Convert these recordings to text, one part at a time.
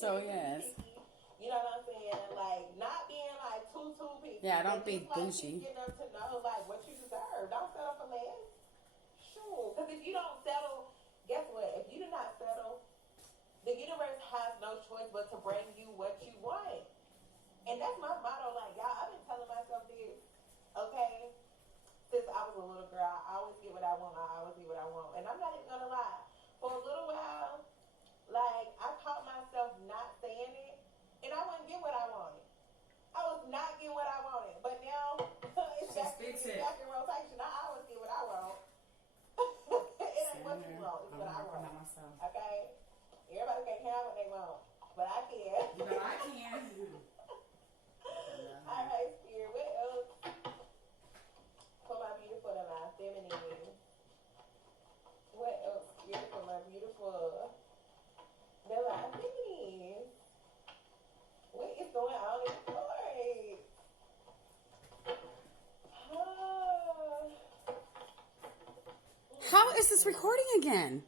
So yes. You know what I'm saying? Like, not being like too picky. Yeah, don't be like, bougie. Get them to know like what you deserve. Don't settle for less. Sure. Because if you don't settle, guess what? If you do not settle, the universe has no choice but to bring you what you want. And that's my motto. Like, y'all, I've been telling myself this, okay? Since I was a little girl, I always get what I want. I always get what I want. And I'm not even going to lie. For a little while, like, I caught myself not saying it, and I wouldn't get what I wanted. I was not getting what I wanted. But now, it's back in rotation. I always get what I want. It ain't what you want. It's what I want. Okay? Everybody can't have what they want. But I can. But I can. All right, Spirit. What else? For my beautiful and my feminine. What else? Spirit, for my beautiful and my feminine. What is going on in the story? How is this recording again?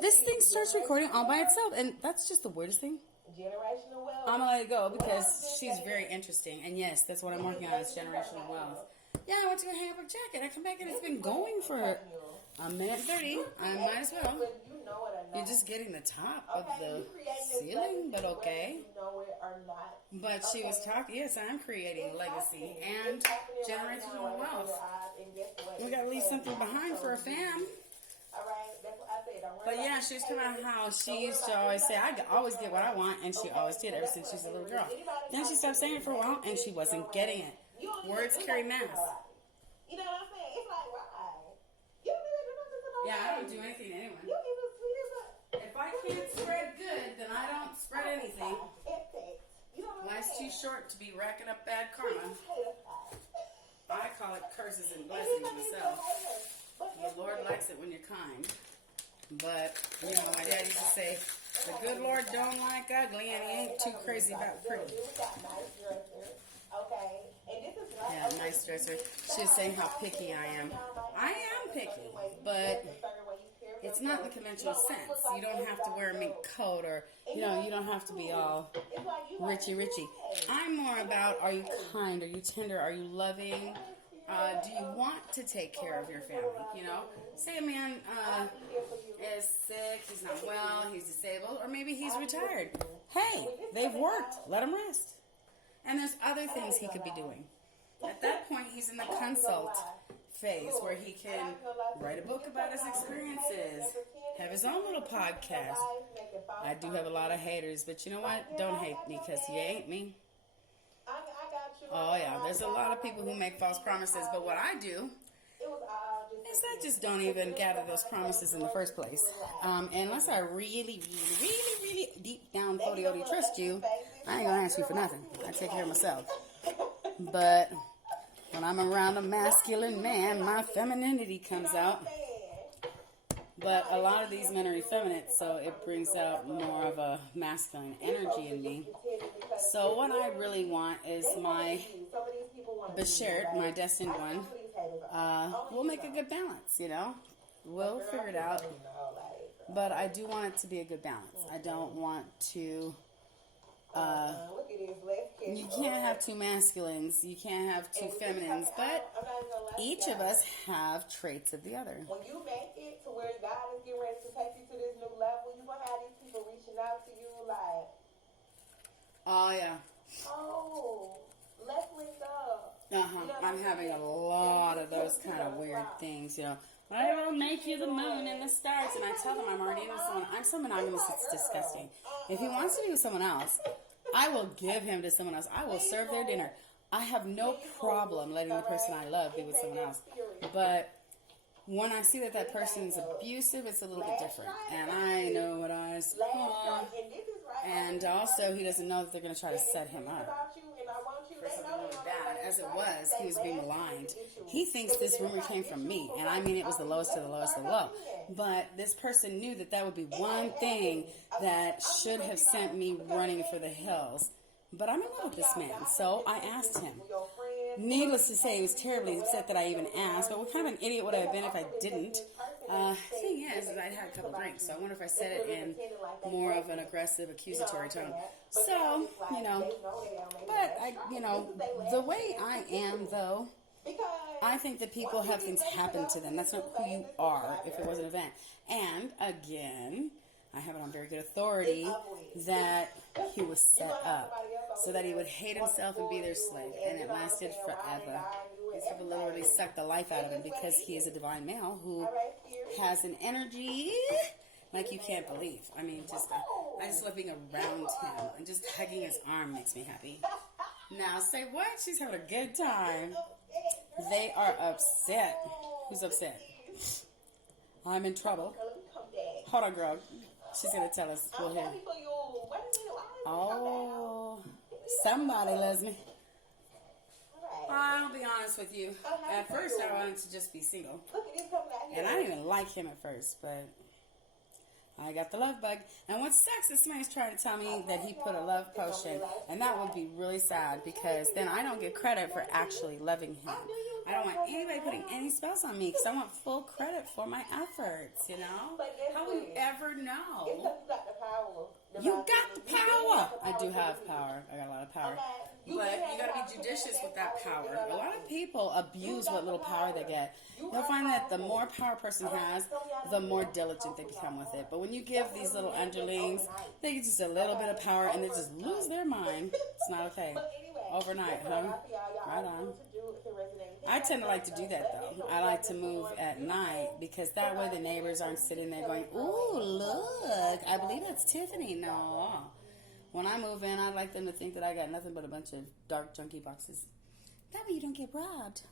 This thing starts recording all by itself, and that's just the weirdest thing. Generational wealth. I'm gonna let it go because she's very interesting, and yes, that's what I'm working on is generational wealth. Yeah, I went to a Hamburg jacket. I come back and it's been going for a minute 30. I might as well. You're just getting the top of the ceiling, but okay. But she was talking, yes, I'm creating legacy and generational wealth. We gotta leave something behind for a fam. But yeah, she was talking about how she used to always say, I always get what I want, and she always did ever since she was a little girl. Then she stopped saying it for a while, and she wasn't getting it. Words carry mass. You know what I'm saying? It's like, why? You don't even do nothing to nobody. Yeah, I don't do anything to anyone. You even sweet as a... If I can't spread good, then I don't spread anything. Life's too short to be racking up bad karma. I call it curses and blessings myself. The Lord likes it when you're kind. But, you know, my dad used to say, the good Lord don't like ugly, and he ain't too crazy about pretty. Yeah, nice dresser. She was saying how picky I am. I am picky, but it's not in the conventional sense. You don't have to wear a mink coat or, you know, you don't have to be all richy. I'm more about, are you kind? Are you tender? Are you loving? Do you want to take care of your family? You know, say a man is sick, he's not well, he's disabled, or maybe he's retired. Hey, they've worked. Let him rest. And there's other things he could be doing. At that point, he's in the consult phase where he can write a book about his experiences, have his own little podcast. I do have a lot of haters, but you know what? Don't hate me because you ain't me. Oh, yeah, there's a lot of people who make false promises, but what I do is I just don't even gather those promises in the first place. Unless I really deep down, Fodioti, trust you, I ain't gonna ask you for nothing. I take care of myself. But when I'm around a masculine man, my femininity comes out. But a lot of these men are effeminate, so it brings out more of a masculine energy in me. So what I really want is my Bashert, my destined one, we'll make a good balance, you know? We'll figure it out. But I do want it to be a good balance. I don't want to... you can't have two masculines, you can't have two feminines, but each of us have traits of the other. When you make it to where God is getting ready to take you to this new level, you're going to have these people reaching out to you like, oh yeah, oh, let's link up. I'm having a lot of those kind of weird things, you know. I will make you the moon and the stars, and I tell them I'm already into someone. I'm so monogamous, it's disgusting. If he wants to be with someone else, I will give him to someone else. I will serve their dinner. I have no problem letting the person I love be with someone else. But when I see that person's abusive, it's a little bit different. And I know what I saw. And also, he doesn't know that they're going to try to set him up for something really bad. As it was, he was being maligned. He thinks this rumor came from me. And I mean, it was the lowest of the lowest of the low. But this person knew that that would be one thing that should have sent me running for the hills. But I'm in love with this man, so I asked him. Needless to say, he was terribly upset that I even asked, but what kind of an idiot would I have been if I didn't? Thing is, I'd had a couple drinks, so I wonder if I said it in more of an aggressive, accusatory tone. So, but the way I am, though, I think that people have things happen to them. That's not who you are if it was an event. And, again, I have it on very good authority that he was set up so that he would hate himself and be their slave. And it lasted forever. These people literally sucked the life out of him because he is a divine male who has an energy like you can't believe. I mean, I just love being around him. And just hugging his arm makes me happy. Now, say what? She's having a good time. They are upset. Who's upset? I'm in trouble. Hold on, girl. She's going to tell us. We'll hear. Oh, somebody loves me. I'll be honest with you. At first, I wanted to just be single. And I didn't even like him at first, but I got the love bug. And what sucks is somebody's trying to tell me that he put a love potion. And that would be really sad because then I don't get credit for actually loving him. I don't want anybody putting any spells on me because I want full credit for my efforts, you know? How will you ever know? You got the power. I do have power. I got a lot of power. But you got to be judicious with that power. A lot of people abuse what little power they get. You'll find that the more power a person has, the more diligent they become with it. But when you give these little underlings, they get just a little bit of power and they just lose their mind. It's not okay. Overnight, huh? Right on. I tend to like to do that, though. I like to move at night because that way the neighbors aren't sitting there going, ooh, look, I believe that's Tiffany. No. When I move in, I like them to think that I got nothing but a bunch of dark, junky boxes. That way you don't get robbed.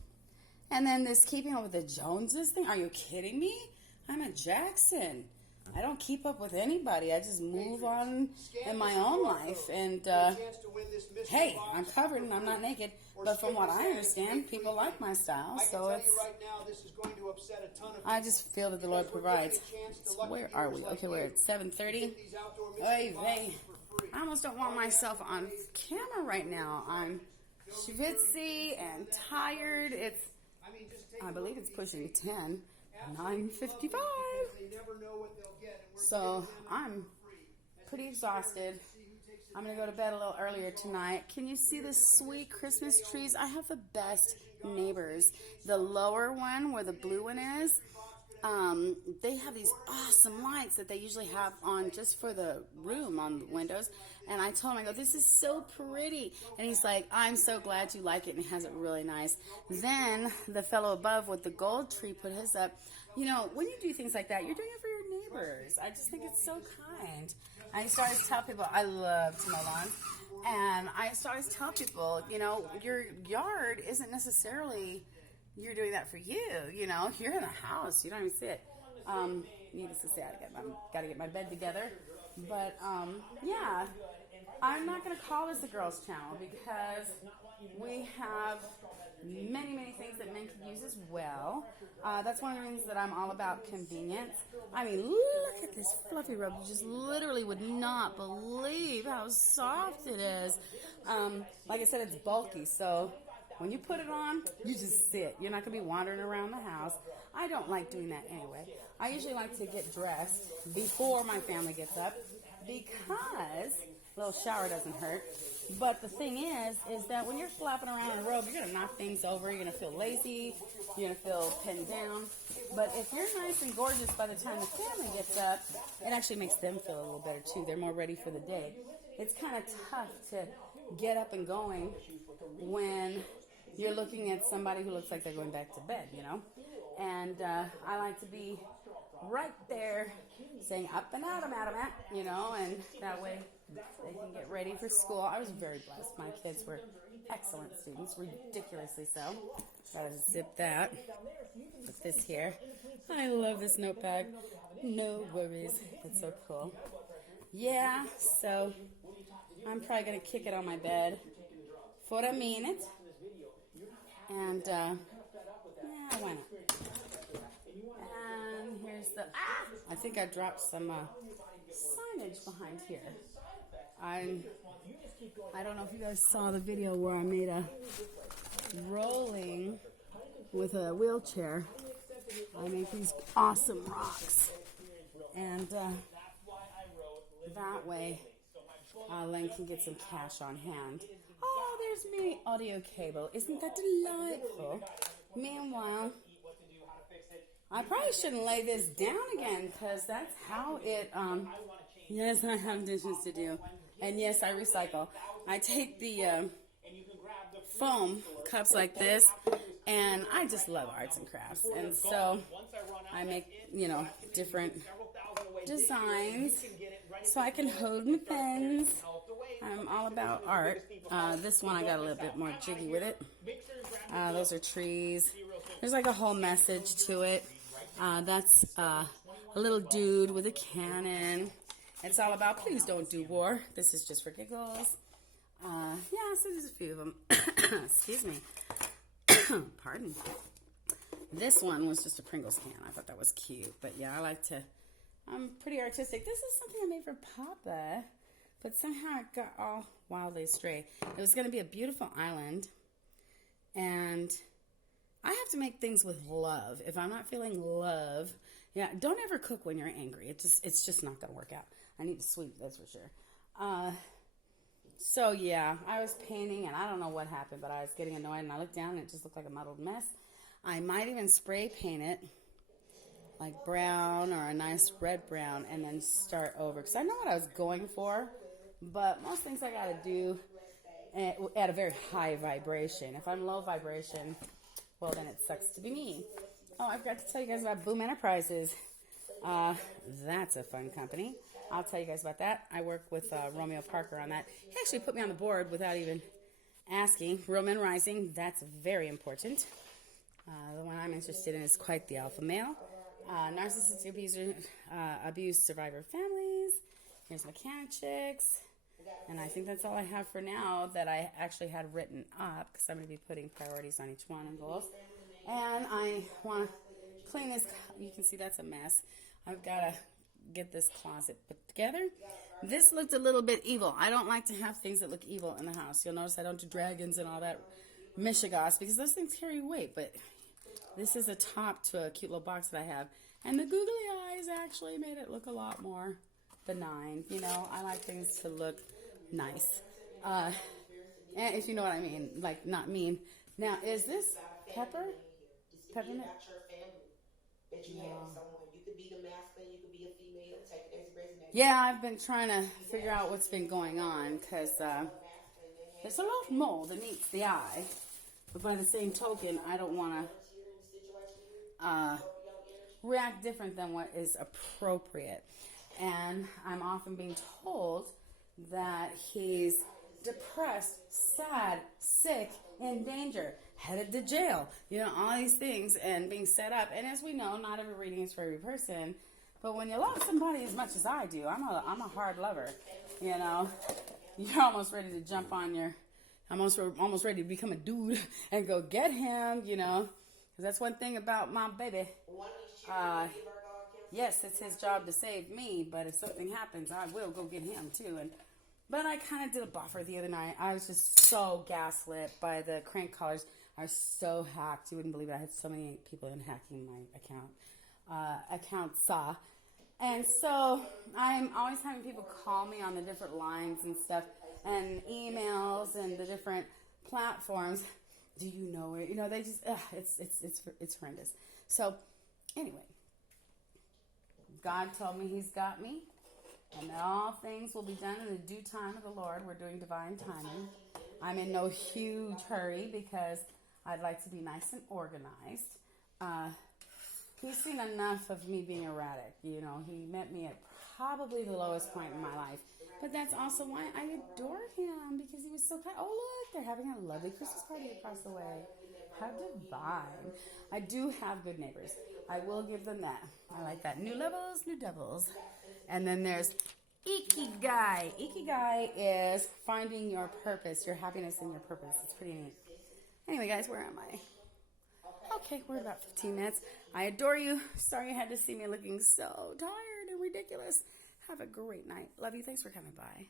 And then this keeping up with the Joneses thing. Are you kidding me? I'm a Jackson. I don't keep up with anybody. I just move on in my own life. And, hey, I'm covered and I'm not naked. But from what I understand, people like my style. So it's, I just feel that the Lord provides. So where are we? Okay, we're at 7:30. Oy vey. I almost don't want myself on camera right now. I'm schwitzy and tired. It's, I believe it's pushing 10. 9:55. So I'm pretty exhausted. I'm going to go to bed a little earlier tonight. Can you see the sweet Christmas trees? I have the best neighbors. The lower one where the blue one is, they have these awesome lights that they usually have on just for the room on the windows. And I told him, I go, this is so pretty. And he's like, I'm so glad you like it. And he has it really nice. Then the fellow above with the gold tree put his up. You know, when you do things like that, you're doing it for your neighbors. I just think it's so kind. I used to always tell people, I love to mow lawns. And I used to always tell people, you know, your yard isn't necessarily you're doing that for you. You know, you're in a house. You don't even see it. Needless to say, I got to get my bed together. But, yeah, I'm not going to call this a girls' channel because we have many, many things that men can use as well. That's one of the reasons that I'm all about convenience. I mean, look at this fluffy robe. You just literally would not believe how soft it is. Like I said, it's bulky, so when you put it on, you just sit. You're not going to be wandering around the house. I don't like doing that anyway. I usually like to get dressed before my family gets up because a little shower doesn't hurt. But the thing is that when you're flapping around in a robe, you're going to knock things over. You're going to feel lazy. You're going to feel pinned down. But if you're nice and gorgeous by the time the family gets up, it actually makes them feel a little better too. They're more ready for the day. It's kind of tough to get up and going when you're looking at somebody who looks like they're going back to bed, you know. And I like to be right there saying up and out, you know, and that way they can get ready for school. I was very blessed. My kids were excellent students, ridiculously so. Gotta zip that. Put this here. I love this notepad. No worries. It's so cool. Yeah, so I'm probably gonna kick it on my bed for a minute. And, yeah, why not? And here's the, I think I dropped some signage behind here. I don't know if you guys saw the video where I made a rolling with a wheelchair. I make these awesome rocks, and that way Len can get some cash on hand. Oh, there's my audio cable. Isn't that delightful? Meanwhile, I probably shouldn't lay this down again, because that's how it, yes, I have dishes to do. And yes, I recycle. I take the foam cups like this, and I just love arts and crafts. And so I make, different designs so I can hold my pens. I'm all about art. This one I got a little bit more jiggy with it. Those are trees. There's like a whole message to it. That's a little dude with a cannon. It's all about please don't do war. This is just for giggles. Yeah, so there's a few of them. Excuse me. Pardon. This one was just a Pringles can. I thought that was cute. But yeah, I'm pretty artistic. This is something I made for Papa, but somehow it got all wildly astray. It was going to be a beautiful island, and I have to make things with love. If I'm not feeling love, yeah, don't ever cook when you're angry. It's just not going to work out. I need to sweep, that's for sure. So yeah, I was painting, and I don't know what happened, but I was getting annoyed, and I looked down, and it just looked like a muddled mess. I might even spray paint it like brown or a nice red brown, and then start over, because I know what I was going for, but most things I got to do at a very high vibration. If I'm low vibration, well, then it sucks to be me. Oh, I forgot to tell you guys about Boom Enterprises. That's a fun company. I'll tell you guys about that. I work with Romeo Parker on that. He actually put me on the board without even asking. Roman Rising, that's very important. The one I'm interested in is quite the alpha male. Narcissistic abuse survivor families. Here's Mechanic Chicks. And I think that's all I have for now that I actually had written up, because I'm going to be putting priorities on each one and goals. And I want to clean this. You can see that's a mess. I've got to get this closet put together. This looked a little bit evil. I don't like to have things that look evil in the house. You'll notice I don't do dragons and all that mishigas, because those things carry weight. But this is a top to a cute little box that I have. And the googly eyes actually made it look a lot more benign. I like things to look nice. And if you know what I mean, like not mean. Now, is this pepper? Peppermint? That you have someone. You could be the masculine, you could be a female. Take it as a resignation. Yeah, I've been trying to figure out what's been going on, because there's a lot more than meets the eye. But by the same token, I don't want to react different than what is appropriate. And I'm often being told that he's depressed, sad, sick, in danger, headed to jail, all these things, and being set up. And as we know, not every reading is for every person, but when you love somebody as much as I do, I'm a hard lover, you're almost ready to jump on almost ready to become a dude and go get him, because that's one thing about my baby. Yes, it's his job to save me, but if something happens, I will go get him too. But I kind of did a buffer the other night. I was just so gaslit by the crank callers. I was so hacked. You wouldn't believe it. I had so many people in hacking my account saw. And so I'm always having people call me on the different lines and stuff, and emails and the different platforms. Do you know where? They just, it's horrendous. So anyway, God told me he's got me, and that all things will be done in the due time of the Lord. We're doing divine timing. I'm in no huge hurry, because I'd like to be nice and organized. He's seen enough of me being erratic. He met me at probably the lowest point in my life. But that's also why I adore him, because he was so kind. Oh, look, they're having a lovely Christmas party across the way. How divine. I do have good neighbors. I will give them that. I like that. New levels, new devils. And then there's Ikigai. Ikigai is finding your purpose, your happiness in your purpose. It's pretty neat. Anyway, guys, where am I? Okay, we're about 15 minutes. I adore you. Sorry you had to see me looking so tired and ridiculous. Have a great night. Love you. Thanks for coming by.